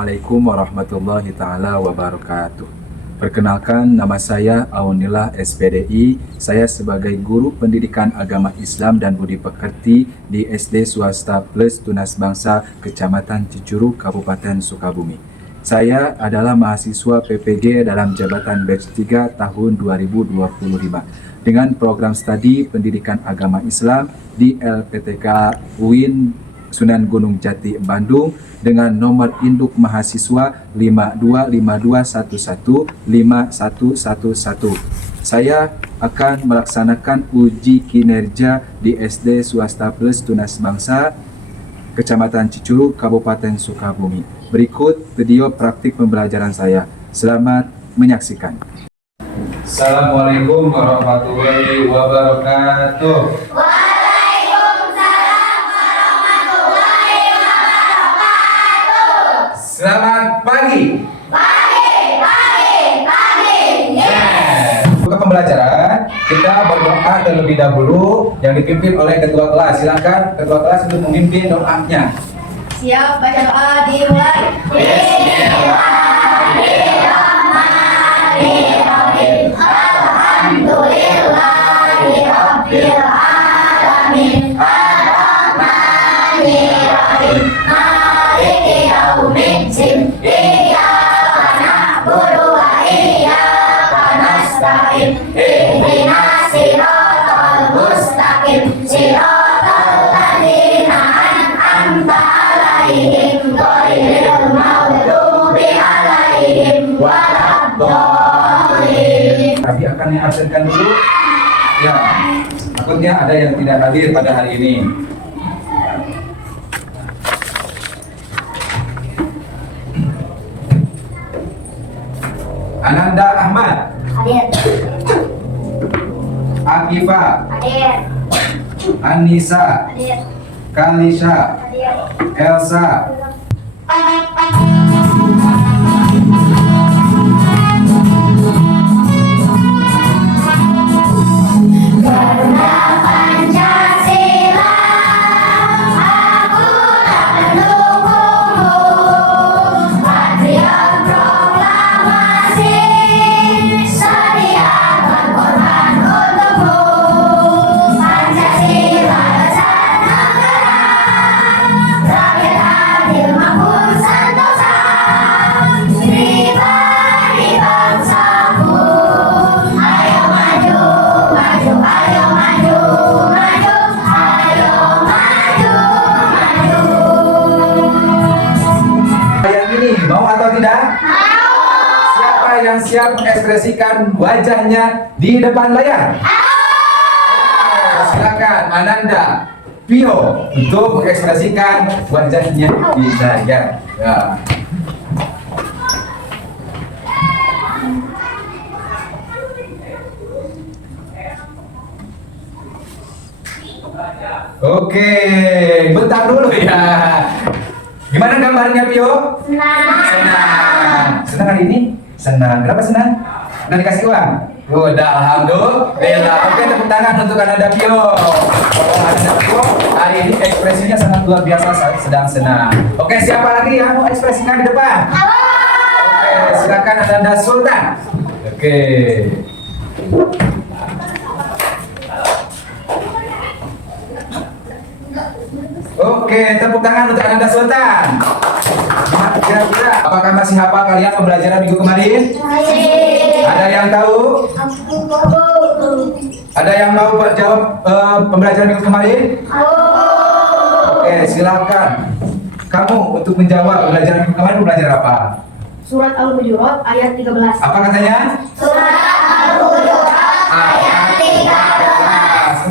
Assalamualaikum warahmatullahi ta'ala wabarakatuh. Perkenalkan, nama saya Aunillah SPDI. Saya sebagai guru pendidikan agama Islam dan budi pekerti di SD Swasta Plus Tunas Bangsa Kecamatan Cicurug, Kabupaten Sukabumi. Saya adalah mahasiswa PPG dalam jabatan batch 3 tahun 2025 dengan program studi pendidikan agama Islam di LPTK UIN Sunan Gunung Jati, Bandung dengan nomor induk mahasiswa 5252115111. Saya akan melaksanakan uji kinerja di SD Swasta Plus Tunas Bangsa Kecamatan Cicurug, Kabupaten Sukabumi. Berikut video praktik pembelajaran saya. Selamat menyaksikan. Assalamualaikum warahmatullahi wabarakatuh. Selamat pagi. Yes. Untuk pembelajaran, kita berdoa terlebih dahulu yang dipimpin oleh ketua kelas. Silakan ketua kelas untuk memimpin doanya. Siap, baca doa dimulai. Bismillahirrahmanirrahim. Alhamdulillahirabbil alamin. Arrahmanirrahim. Maliki yaumiddin. Iyyaka na'budu wa iyyaka nasta'in. Ihdinas siratal mustaqim. Siratal ladzina an'amta 'alaihim ghairil maghdubi 'alaihim waladdallin. Kami akan mengabsenkan dulu. Ya, takutnya ada yang tidak hadir pada hari ini. Ananda Ahmad, Hadir. Akifah, Hadir. Anissa, Hadir. Kalisha, Hadir. Elsa. Karena Pancasila, aku tak mendukungmu. Patriot proklamasi, sedia berkorban untukmu. Pancasila dasar negara, rakyat adil makmur sentosa. Pribadi bangsaku, ayo maju, maju, ayo maju, maju, ayo maju, maju. Yang ini mau atau tidak? Siapa yang siap mengekspresikan wajahnya di depan layar? Silakan Ananda, Pio untuk mengekspresikan wajahnya di layar. Ya. Oke, bentar dulu ya. Gimana gambarnya, Pio? Senang. Senang hari ini? Senang. Kenapa senang? Udah dikasih uang? Udah, alhamdulillah. Oke, tepuk tangan untuk Ananda Pio. Ananda Pio hari ini ekspresinya sangat luar biasa, sedang senang. Oke, siapa lagi yang mau ekspresikan di depan? Oke, silakan Ananda Sultan. Oke. Oke, tepuk tangan untuk Ananda Sultan. Kira-kira apakah masih hafal kalian pembelajaran minggu kemarin? Ada yang tahu? Ada yang mau jawab pembelajaran minggu kemarin? Oke, silakan. Kamu untuk menjawab pembelajaran minggu kemarin belajar apa? Surat Al-Hujurat ayat 13. Apa katanya? Surat Al-Hujurat ayat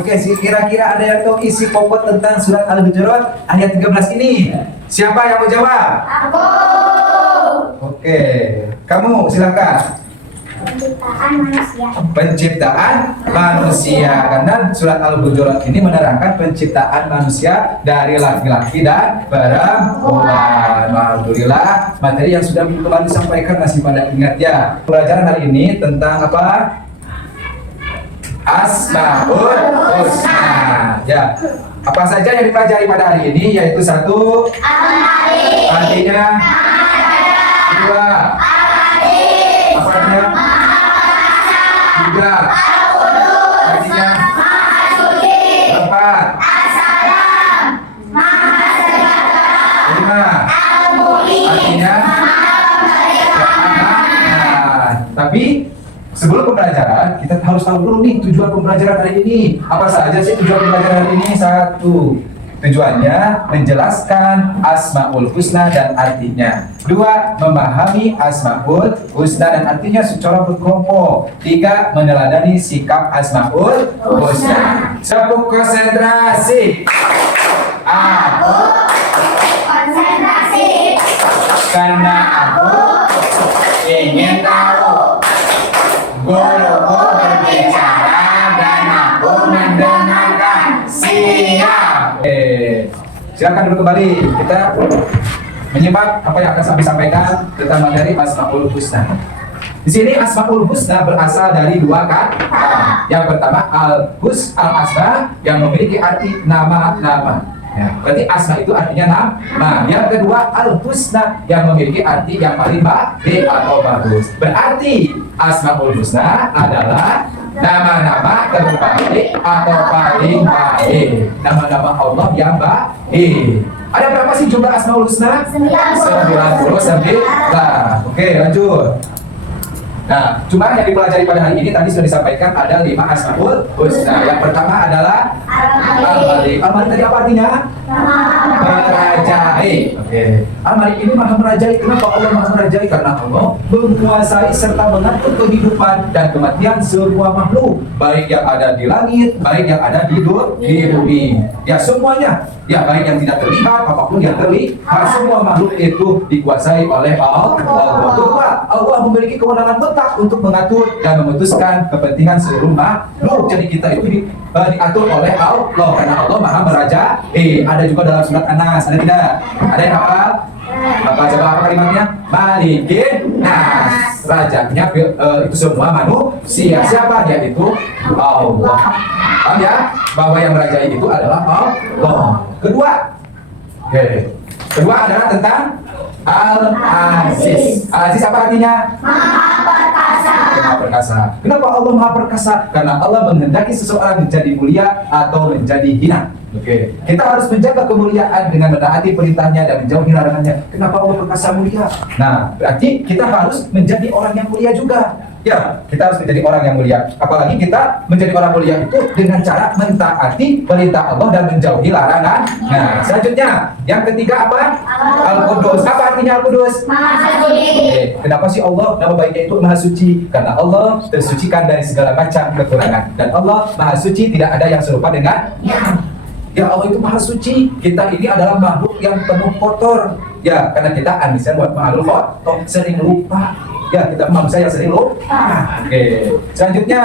13. Oke, kira-kira ada yang tahu isi pokok tentang surat Al-Hujurat ayat 13 ini? Siapa yang mau jawab? Aku. Oke, kamu silakan. Penciptaan manusia. Penciptaan manusia, karena surat Al-Hujurat ini menerangkan penciptaan manusia dari laki-laki dan perempuan. Alhamdulillah, materi yang sudah minggu kemarin disampaikan masih pada ingat ya. Pelajaran hari ini tentang apa? Asmaul Husna. Ya, apa saja yang dipelajari pada hari ini? Yaitu satu, artinya, Tapi sebelum pembelajaran, kita harus tahu dulu nih tujuan pembelajaran hari ini. Apa saja sih tujuan pembelajaran hari ini? Satu, tujuannya menjelaskan Asmaul Husna dan artinya. Dua, memahami Asmaul Husna dan artinya secara berkelompok. Tiga, meneladani sikap Asmaul Husna. Sepuk konsentrasi. Aku konsentrasi karena aku ingin tahu. Guruku berbicara dan aku mendengarkan. Siap. Silakan duduk kembali. Kita menyimak apa yang akan kami sampaikan tentang materi Asmaul Husna. Di sini Asmaul Husna berasal dari dua kata. Yang pertama al-asma yang memiliki arti nama-nama. Ya, berarti asma itu artinya nama. Yang kedua al-husna yang memiliki arti yang paling baik atau bagus. Berarti Asmaul Husna adalah nama-nama terbaik atau paling baik. Nama-nama Allah yang baik. Ada berapa sih jumlah Asmaul Husna? 99. Oke, lanjut. Nah, cuma yang dipelajari pada hari ini tadi sudah disampaikan ada 5 Asmaul Husna. Yang pertama adalah Al-Malik. Al-Malik tadi apa artinya? Merajai. Oke. Al-Malik ini maha merajai. Kenapa Allah maha merajai? Karena Allah menguasai serta mengatur kehidupan dan kematian semua makhluk, baik yang ada di langit, baik yang ada di bumi. Ya semuanya. Ya baik yang tidak terlihat, apapun yang terlihat, semua makhluk itu dikuasai oleh Allah. Kedua, Allah memiliki kewenangan mutlak untuk mengatur dan memutuskan kepentingan seluruh makhluk. Jadi kita itu diatur oleh Allah karena Allah maha merajai. Ada juga dalam surat An-Nas, ada tidak? Ada yang hafal? Apa coba apa kalimatnya? Malikin Nas. Rajanya itu semua manusia. Siapa dia itu? Allah. Paham ya? Bahwa yang merajai itu adalah Allah. Kedua, adalah tentang Al-Aziz. Al-Aziz apa artinya? Maha perkasa. Maha perkasa. Kenapa Allah maha perkasa? Karena Allah menghendaki seseorang menjadi mulia atau menjadi hina. Oke, kita harus menjaga kemuliaan dengan menaati perintahnya dan menjauhi larangannya. Kenapa Allah perkasa mulia? Nah, berarti kita harus menjadi orang yang mulia juga. Ya, kita harus menjadi orang yang mulia. Apalagi kita menjadi orang mulia itu dengan cara mentaati perintah Allah dan menjauhi larangan. Nah, selanjutnya, yang ketiga apa? Al-Qudus. Apa artinya Al-Qudus? Maha suci. Kenapa sih Allah nama baiknya itu Maha Suci? Karena Allah tersucikan dari segala macam kekurangan. Dan Allah Maha Suci, tidak ada yang serupa dengan Ya Allah itu Maha Suci. Kita ini adalah makhluk yang penuh kotor. Ya, karena kita manusia buat makhluk kotor, sering lupa. Ya, kita manusia yang sering lupa. Oke. Selanjutnya,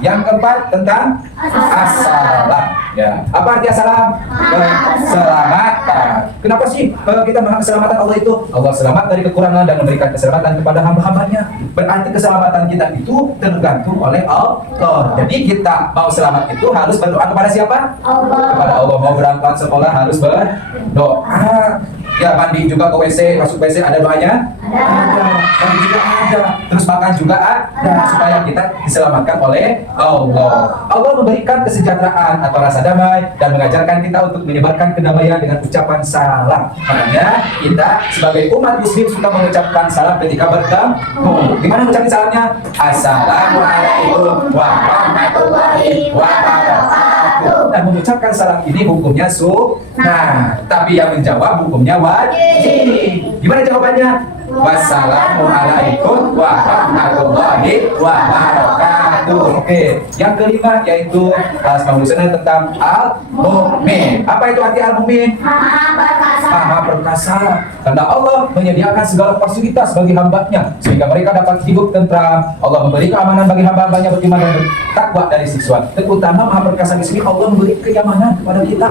yang keempat tentang as-salam. Ya, apa arti as-salam? Keselamatan. Kenapa sih kita mengenal keselamatan Allah itu? Allah selamat dari kekurangan dan memberikan keselamatan kepada hamba-hambanya. Berarti keselamatan kita itu tergantung oleh Allah. Jadi kita mau selamat itu harus berdoa kepada siapa? Allah. Kepada Allah. Mau berangkat sekolah harus berdoa. Ya, mandi juga ke WC, masuk WC ada doanya? Ada. Mandi juga ada. Terus makan juga ada. Supaya kita diselamatkan oleh Allah. Allah memberikan kesejahteraan atau rasa damai dan mengajarkan kita untuk menyebarkan kedamaian dengan ucapan salam. Makanya kita sebagai umat muslim suka mengucapkan salam ketika bertemu. Gimana mengucapkan salamnya? Assalamualaikum warahmatullahi wabarakatuh. Dan mengucapkan salam ini hukumnya sunnah, tapi yang menjawab hukumnya wajib. Gimana jawabannya? Wassalamualaikum warahmatullahi wabarakatuh. Oke, yang kelima yaitu Asmaul Husna tentang Al-Mu'min. Apa itu arti Al-Mu'min? Maha perkasa. Maha perkasa. Karena Allah menyediakan segala fasilitas bagi hamba-Nya sehingga mereka dapat hidup tentram. Allah memberi keamanan bagi hamba-hambanya beriman dan bertakwa dari siksa. Terutama Maha perkasa di sini Allah memberi kenyamanan kepada kita.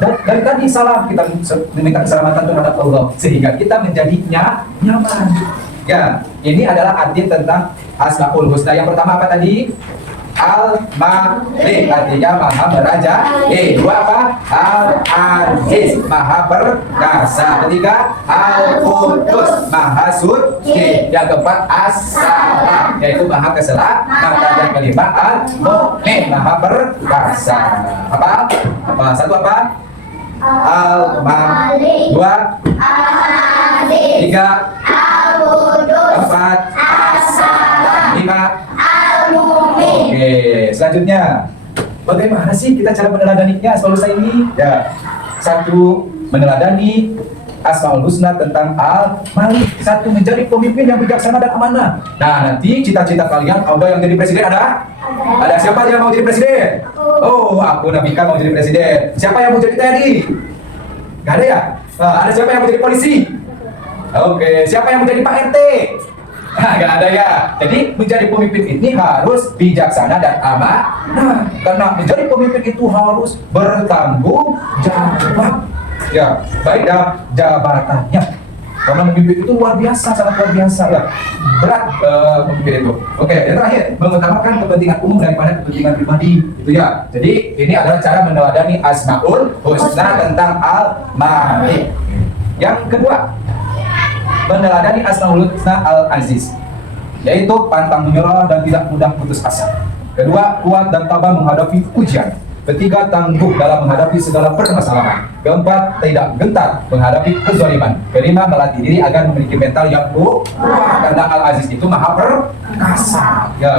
Dan dari tadi salam kita meminta keselamatan terhadap Allah sehingga kita menjadi nyaman. Ya, ini adalah arti tentang Asmaul Husna. Yang pertama apa tadi? Al-Malik artinya maha merajai. Dua apa? Al-Aziz maha perkasa. Ketiga Al-Qudus maha suci. Yang keempat As-Salam yaitu maha keselamatan. Yang kelima Al-Mu'min maha perkasa. Apa? Satu apa? Al-Malik. Dua Al-Aziz. Tiga Al-Qudus. Empat As-Salam. Oke, selanjutnya bagaimana sih kita cara meneladaninya Asmaul Husna ini? Ya, satu, meneladani Asmaul Husna tentang Al-Malik. Satu, menjadi pemimpin yang bijaksana dan amanah. Nah, nanti cita-cita kalian, ada yang jadi presiden ada? Ada siapa yang mau jadi presiden? Oh, aku Nabika mau jadi presiden. Siapa yang mau jadi TNI? Gak ada ya? Ada siapa yang mau jadi polisi? Oke, siapa yang mau jadi Pak RT? Gak ada ya. Jadi menjadi pemimpin ini harus bijaksana dan amanah. Karena menjadi pemimpin itu harus bertanggung jawab. Ya, baik dalam jabatannya. Karena memimpin itu luar biasa, sangat luar biasa ya. Berat memimpin itu. Oke, yang terakhir, mengutamakan kepentingan umum daripada kepentingan pribadi. Itu ya. Jadi ini adalah cara meneladani Asmaul Husna tentang Al-Malik. Yang kedua, meneladani Asmaul Husna Al-Aziz, yaitu pantang menyerah dan tidak mudah putus asa. Kedua, kuat dan tabah menghadapi ujian. Ketiga, tangguh dalam menghadapi segala permasalahan. Keempat, tidak gentar menghadapi kezaliman. Kelima, melatih diri agar memiliki mental yang kuat karena Al-Aziz itu maha perkasa. Ya.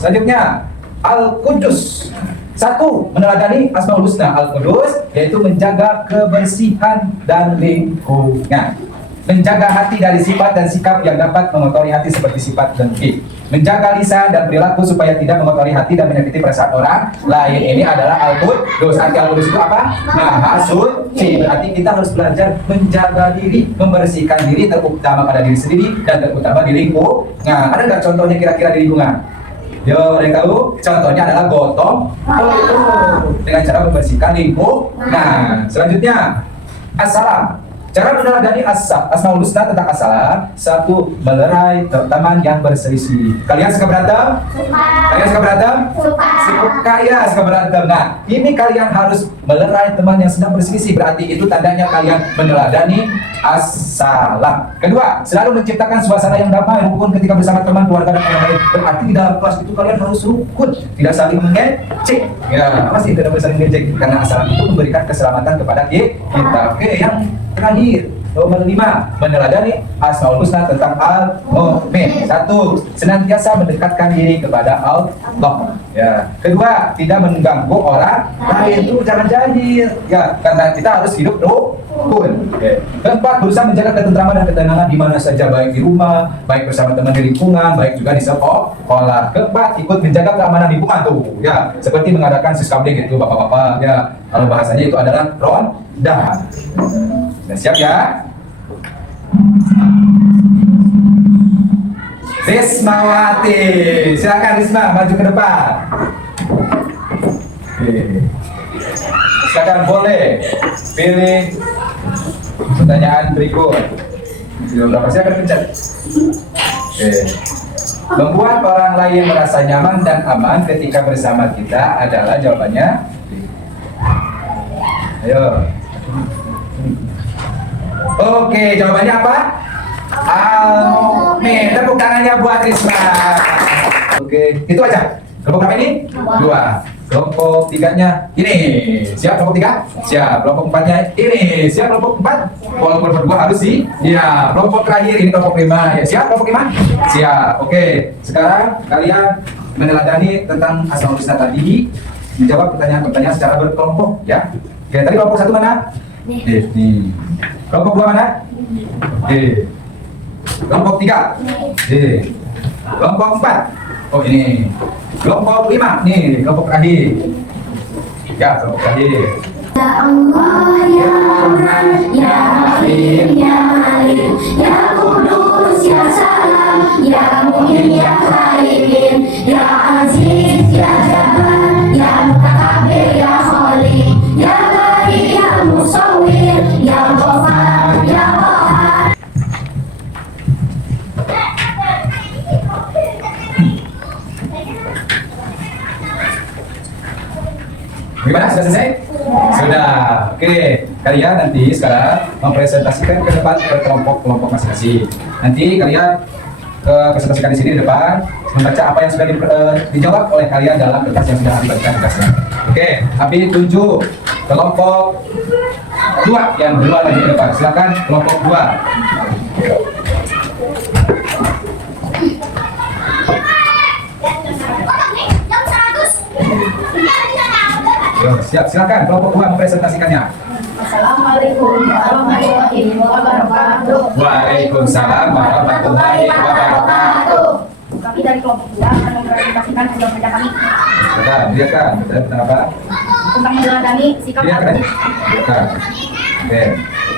Selanjutnya, Al-Qudus. Satu, meneladani Asmaul Husna Al-Qudus, yaitu menjaga kebersihan dan lingkungan. Menjaga hati dari sifat dan sikap yang dapat mengotori hati seperti sifat dengki. Menjaga lisan dan perilaku supaya tidak mengotori hati dan menyakiti perasaan orang lain. Ini adalah Al-Qudus. Arti Al-Qudus itu apa? Maha suci. Berarti kita harus belajar menjaga diri, membersihkan diri, terutama pada diri sendiri dan terutama di lingkungan. Nah, ada nggak contohnya kira-kira di lingkungan? Yo, ada yang tahu? Contohnya adalah gotong dengan cara membersihkan lingkungan. Nah, selanjutnya Assalam. Cara meneladani Asmaul Husna tentang Assalam. Satu, melerai teman yang berselisih. Kalian suka berantem? Kalian suka berantem? Suka ya, suka berantem. Nah, ini kalian harus melerai teman yang sedang berselisih. Berarti itu tandanya kalian meneladani Assalam. Kedua, selalu menciptakan suasana yang damai, rukun ketika bersama teman, keluarga dan orang lain. Berarti di dalam kelas itu kalian harus rukun, tidak saling mengejek. Ya, apa sih tidak saling mengejek? Karena Assalam itu memberikan keselamatan kepada kita. Oke, yang terakhir, nomor 5, meneladani Asmaul Husna tentang Al-Mu'min. Satu, senantiasa mendekatkan diri kepada Allah. Ya. Kedua, tidak mengganggu orang lain. Itu jangan jahil. Ya, karena kita harus hidup rukun. Ya. Keempat, berusaha menjaga ketentraman dan ketenangan di mana saja, baik di rumah, baik bersama teman di lingkungan, baik juga di sekolah. Keempat, ikut menjaga keamanan lingkungan tuh. Ya, seperti mengadakan siskamling gitu, bapak-bapak. Ya, kalau bahasanya itu adalah ronda. Sudah siap ya? Rismawati, silakan Risma maju ke depan. Oke. Silakan boleh pilih pertanyaan berikut. Berapa silakan pencet. Oke. Membuat orang lain merasa nyaman dan aman ketika bersama kita adalah jawabannya. Ayo. Oke, jawabannya apa? Al-Mu'min. Tepuk tangannya buat Risma. Oke, itu aja. Kelompok berapa ini? 2. Kelompok 3-nya ini. Siap kelompok 3? Siap. Kelompok 4-nya ini. Siap kelompok 4? Kelompok berdua harus sih. Ya, kelompok terakhir ini kelompok 5. Ya, siap kelompok 5? Siap. Oke, sekarang kalian meneladani tentang Asmaul Husna tadi, menjawab pertanyaan-pertanyaan secara berkelompok ya. Oke, tadi kelompok 1 mana? Nih. Kelompok 2 mana? Kelompok 3. Kelompok 4. Oh ini. Kelompok 5. Nih, kelompok terakhir. Ya, kelompok terakhir. Ya Allah, ya Rahman, ya Rahim, ya Malik, ya Qudus, ya Salam, ya Mu'min, ya Khairin, ya Aziz, ya Jabbar, ya Mutakabbir, ya Khaliq, ya Bari, ya Musawwir, ya Ghafar, ya Qahhar. Gimana? Sudah selesai? Sudah. Oke, kalian nanti sekarang mempresentasikan ke depan ke kelompok-kelompok masing-masing. Nanti kalian presentasikan di sini di depan, membaca apa yang sudah dijawab oleh kalian dalam kertas yang sudah dibagikan tugasnya. Oke, tapi tunjuk kelompok 2 yang berdua lagi ke depan. Silakan kelompok 2. Yo, siap, silakan kelompok 2 mempresentasikannya. Assalamualaikum warahmatullahi wabarakatuh. Waalaikumsalam warahmatullahi wabarakatuh. Kami dari kelompok 2 akan mempresentasikan program kerja kami Silakan, lihatkan. Tentang apa? tentang meneladani sikap Lihatkan. al-aziz. Silakan. Oke.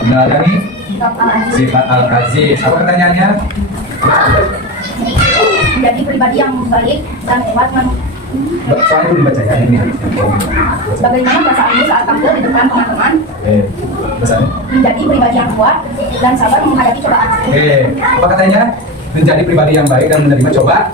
Meneladani Sikap al-aziz sifat al-aziz. Apa pertanyaannya? menjadi pribadi yang baik dan kuat Soalnya itu dibaca ya ini. bagaimana perasaanmu saat tampil di depan teman-teman, Pesannya. menjadi pribadi yang kuat dan sabar menghadapi cobaan. Apa katanya? Menjadi pribadi yang baik dan menerima cobaan.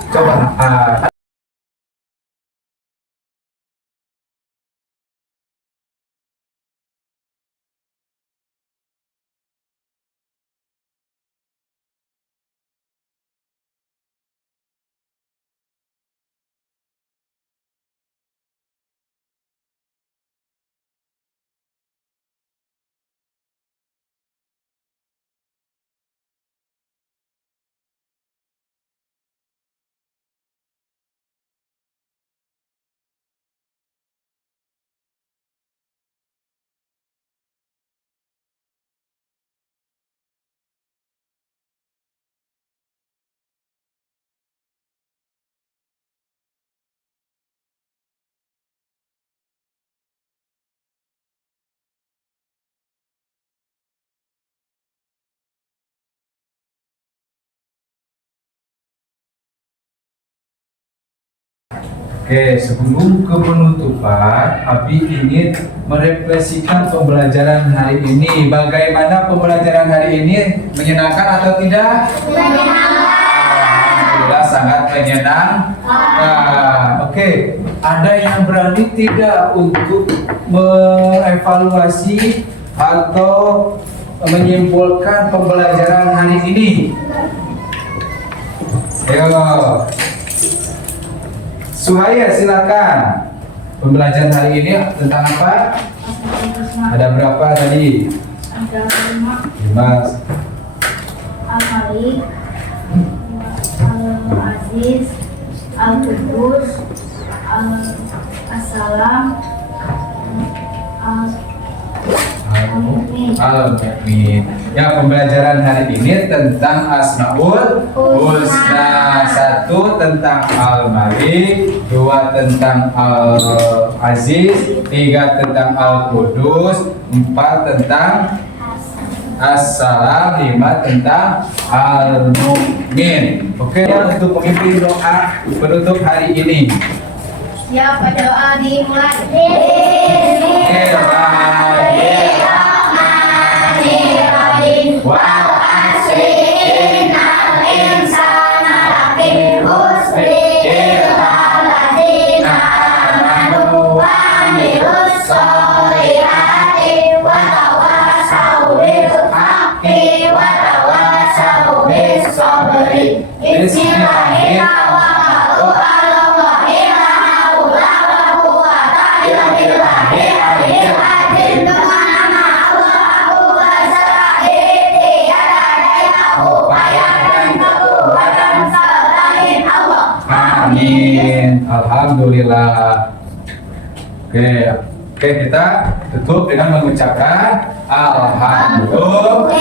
Oke, sebelum ke penutupan, Abi ingin merefleksikan pembelajaran hari ini. Bagaimana pembelajaran hari ini? Menyenangkan atau tidak? Alhamdulillah sangat menyenangkan. Oke, ada yang berani tidak untuk mengevaluasi atau menyimpulkan pembelajaran hari ini? Ayo. Suhaya, silakan. Pembelajaran hari ini tentang apa? Ada berapa tadi? Ada 5 5. Al-Malik, Al-Aziz, Al-Qudus, Al-Assalam, Al-Mu'min. Ya, pembelajaran hari ini tentang Asmaul Husna. 1 tentang Al-Malik, 2 tentang Al-Aziz, 3 tentang Al-Qudus, 4 tentang Assalam, 5 tentang Al-Mu'min. Oke, untuk memimpin doa penutup hari ini. Siapa doa dimulai? Bismillahirrahmanirrahim. Wal asri innal insana lafi khusr illa alladzina amanu wa amilus sholihati wa tawassaw bil haqqi wa tawassaw bis sabri. Amin. Alhamdulillah. Oke, kita tutup dengan mengucapkan Alhamdulillah.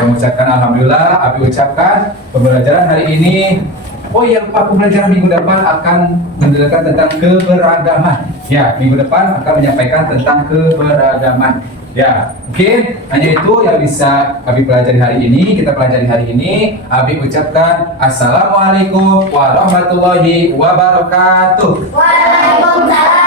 Mengucapkan Alhamdulillah. Abi ucapkan pembelajaran hari ini. Oh ya, Pak, pembelajaran minggu depan akan menjelaskan tentang keberagaman. Ya, minggu depan akan menyampaikan tentang keberagaman. Ya, mungkin hanya itu yang bisa Abi pelajari hari ini. Kita pelajari hari ini. Abi ucapkan Assalamualaikum warahmatullahi wabarakatuh. Waalaikumsalam.